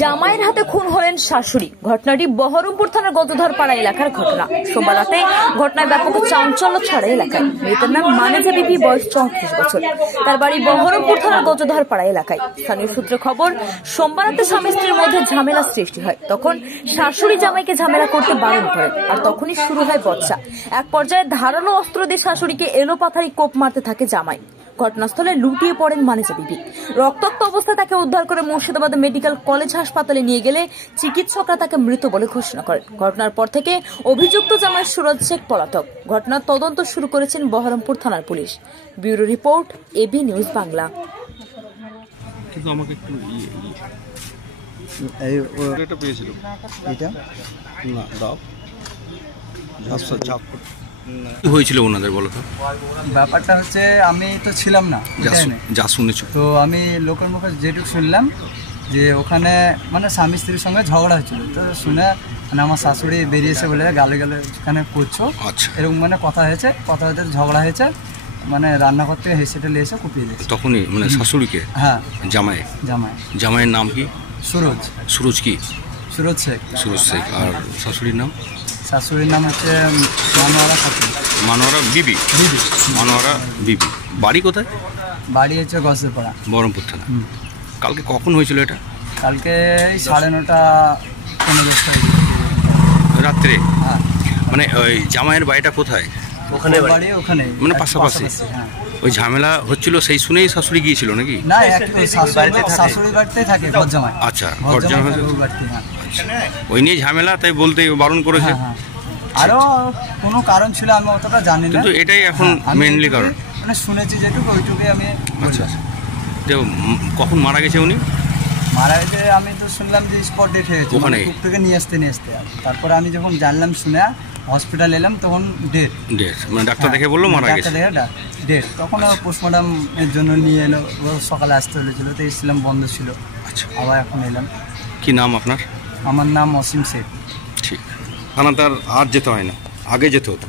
জামাইয়ের হাতে খুন হলেন শাশুড়ি। ঘটনাটি বহরমপুর থানার গজধরপাড়া এলাকার ঘটনা। সোমবার রাতে ঘটনায় ব্যাপক চাঞ্চল্য ছড়া এলাকায়। মৃতের নাম মানেজা বিবি, বয়স 34 বছর। তার বাড়ি বহরমপুর থানার গজধরপাড়া এলাকায়। স্থানীয় সূত্রে খবর, সোমবার রাতে স্বামী স্ত্রীর মধ্যে ঝামেলা সৃষ্টি হয়। তখন শাশুড়ি জামাইকে ঝামেলা করতে বারণ করেন, আর তখনই শুরু হয় বচসা। এক পর্যায়ে ধারালো অস্ত্র দিয়ে শাশুড়িকে এলোপাথারি কোপ মারতে থাকে জামাই। ঘটনাস্থলে লুটিয়ে পড়েন মানেজা বিবি। রক্তাক্ত অবস্থায় তাকে উদ্ধার করে মুর্শিদাবাদ মেডিকেল কলেজ হাসপাতালে নিয়ে গেলে চিকিৎসকরা তাকে মৃত বলে ঘোষণা করেন। ঘটনার পর থেকে অভিযুক্ত জামাই সুরজ শেখ পলাতক। ঘটনার তদন্ত শুরু করেছেন বহরমপুর থানার পুলিশ। Bureau report, A B news Bangla. কিন্তু আমাকে একটু এটা পেয়েছিল এটা না দাও কি হয়েছিল ওনাদের বলো তো? ব্যাপারটা হচ্ছে আমি তো ছিলাম না, যা শুনেছো। তো আমি লোকের মুখে যেটুকু শুনলাম যে ওখানে মানে স্বামী স্ত্রীর সঙ্গে ঝগড়া হয়েছিল। তো শুনে মানে আমার শাশুড়ি বেরিয়েছে বলে গালে গালে এখানে করছো, আচ্ছা, এরকম মানে কথা হয়েছে, কথা হতে ঝগড়া হয়েছে, মানে রান্নাঘর থেকে হেসেটেলে এসে কুপিয়ে দিয়েছে। তখনই মানে শাশুড়িকে? হ্যাঁ, জামাই। জামাইয়ের নাম কি? সুরজ কি? সুরজ শেখ। আর শাশুড়ির নাম? শাশুড়ির নাম হচ্ছে মানোয়ারা বিবি। মানোয়ারা বিবি। বাড়ি কোথায়? বাড়ি হচ্ছে গজধরপাড়া, বহরমপুর থানা। কালকে কখন হয়েছিল এটা? কালকে 9:30 পৌনে 10টা রাত্রে। হ্যাঁ, মানে ওই জামাইয়ের বাড়িটা কোথায়? ওখানে বাড়ি, ওখানে মানে পাশাপাশি। হ্যাঁ, ওই ঝামেলা হচ্ছিল সেই শুনেই শাশুড়ি গিয়েছিল নাকি? না, শাশুড়ির বাড়িতেই থাকে ঘর জামাই। আচ্ছা, ঘর জামাই বাড়িতে। হ্যাঁ, ওই নিয়ে ঝামেলা, তাই বলতে বারণ করেছে। হ্যাঁ, আরো কোনো কারণ ছিল আমি অতটা জানি না, কিন্তু এটাই এখন মেইনলি কারণ। মানে শুনেছি যেটুকু ওইটুকুই আমি। আচ্ছা, তো কখন মারা গেছে উনি? মারা গেছে আমি তো শুনলাম যে স্পট ডেট হয়েছে, ওখানে থেকে নিয়ে আসতে তারপরে আমি যখন জানলাম শুনে হসপিটাল এলাম, তখন ডেট মানে ডাক্তার দেখে বললো মারা গেছে। ডেট তখন পোস্টমর্টম এর জন্য নিয়ে এলো। সকালে আসতে হয়েছিল, তো এসেছিলাম, বন্ধ ছিল। আচ্ছা, আবার এখন এলাম। কি নাম আপনার? আমার নাম অসীম শেখ। ঠিক। থানা তার আর যেতে হয় না, আগে যেতে হতো।